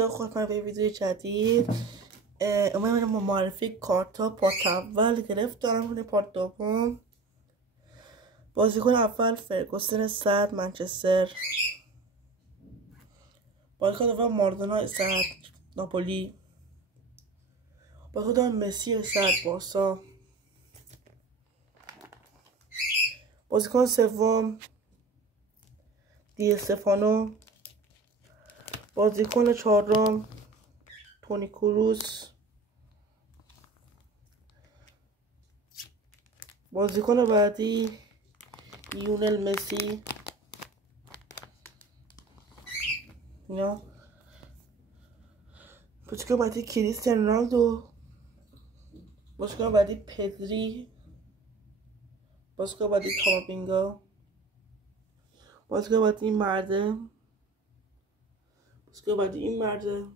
خودم به ویدیو جدید اومدم معرفی کارتا پارت اول گرفت دارم کنه پارت دوم. بازیکن اول فرگوسن صد منچستر، بازیکن دوم ماردونا صد ناپولی، بازیکن دوم مسی صد بارسا، بازیکن سوم دی استفانو، بازیکن چهارم تونی کروس، بازیکن بعدی لیونل مسی یا بازیکن بعدی کریستیانو رونالدو، بازیکن بعدی پدری، بازیکن بعدی کاماوینگا، بازیکن بعدی این مرده، بازیکن بعدی این مرده،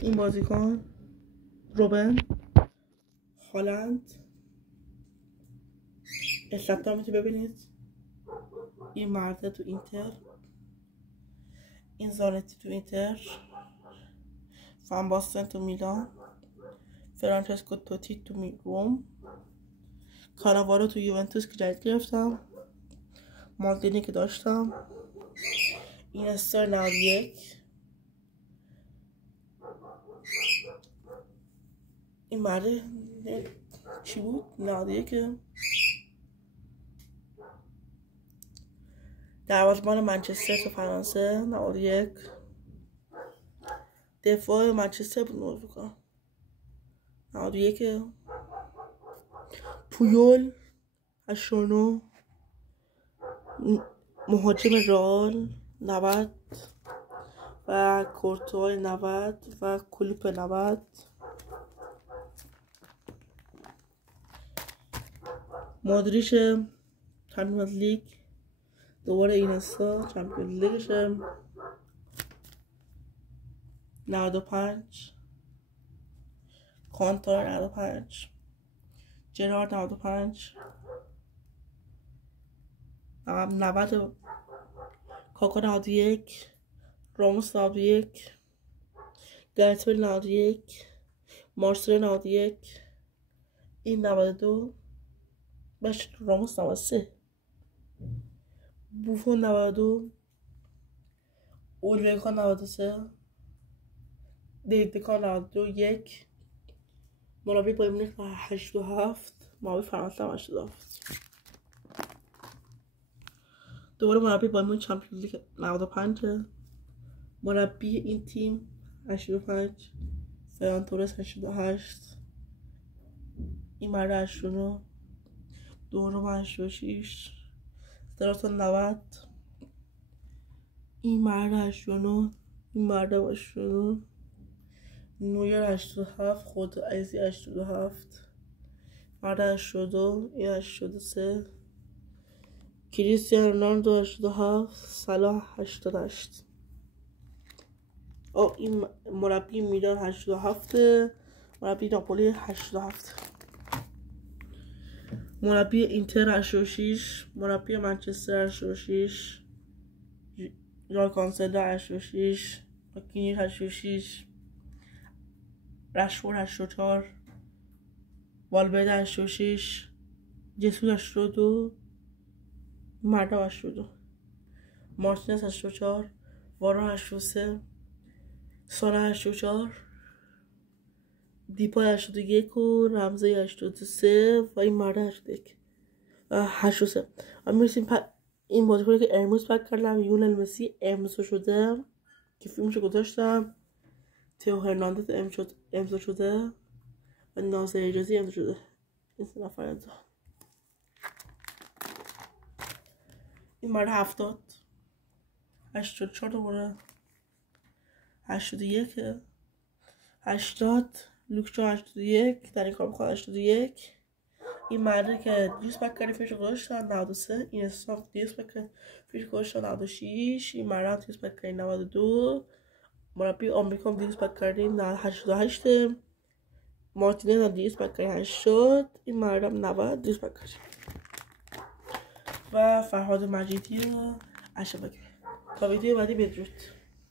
این بازیکن روبن هالند اسلپتا میتونی ببینید. این مرده تو اینتر، این زانتی تو اینتر، فان باستن تو میلان، فرانچسکو توتی تو روم، کاناوارو تو یوونتوس که جدید گرفتم، مالدینی که داشتم، این استر 91، این مرده چی بود؟ 91 دروازه‌بان منچستر تو فرانسه 91، دفاع منچستر بود نوزوکا 91، پویول 89، مهاجم رئال 90 و کورتوای 90 و کلوپ 90، مودریچ چمپیونز لیگ دوباره اینستا چمپیونز لیگشه 95، کانتور 95، جرارد 95، 90 کاکا 91، راموس 91، گرتبل 91، مارسل 91، این 92 باش راموس 93، بوفون 92، اولوگا 93، دیدکا 92، مربی بایر مونیخ 87، مربی فرانسه 87، دوباره مربی بایر مونیخ چمپیونز لیگ 95، مربی این تیم 85، فران تورس 88، این مرد 89، دونوما 86، دراتون 90، این مرد 89، این مرد 89، نویر 87، خود عزیزی 87، مرد 82، این 83، کریستیانو رونالدو 87، صلاح 88. این مربی میلان 87، مربی ناپولی 87، مربی اینتر 86، مربی منچستر 86، ژان کانسلر 86، ماکینیر 86، رشفورد 84، والورده 86، جسوس 82، مردا 82، مارتینز 84، وارا 83، سالا 84، دیپا 81 و رمزی 83 و این مرد 81 و 83. و میرسیم این بازیکنی که امروز پک کردم لیونل مسی امضا شده که فیلمشو گذاشتم، تئو هرناندز امضا شده و ناصر حجازی امضا شده. این سه نفر امضا. این مرد 70 84 دوباره 81 80 لوکچا 81 در این کار بخواد 81. این مرده که دیوز پک کردی فیش گذاشتن 93. این استاف دیوز پک کردی فیش گذاشتن 96. این مرده هم دیوز پک کردی 92. مربی آمریکا هم دیوز پک کردی 88. مارتینز هم دیوز پک کردی 80. این مرده هم 90 دیوز پک کردی و فرهاد مجیدی رو اشتباه تا ویدیو بعدی بدرود.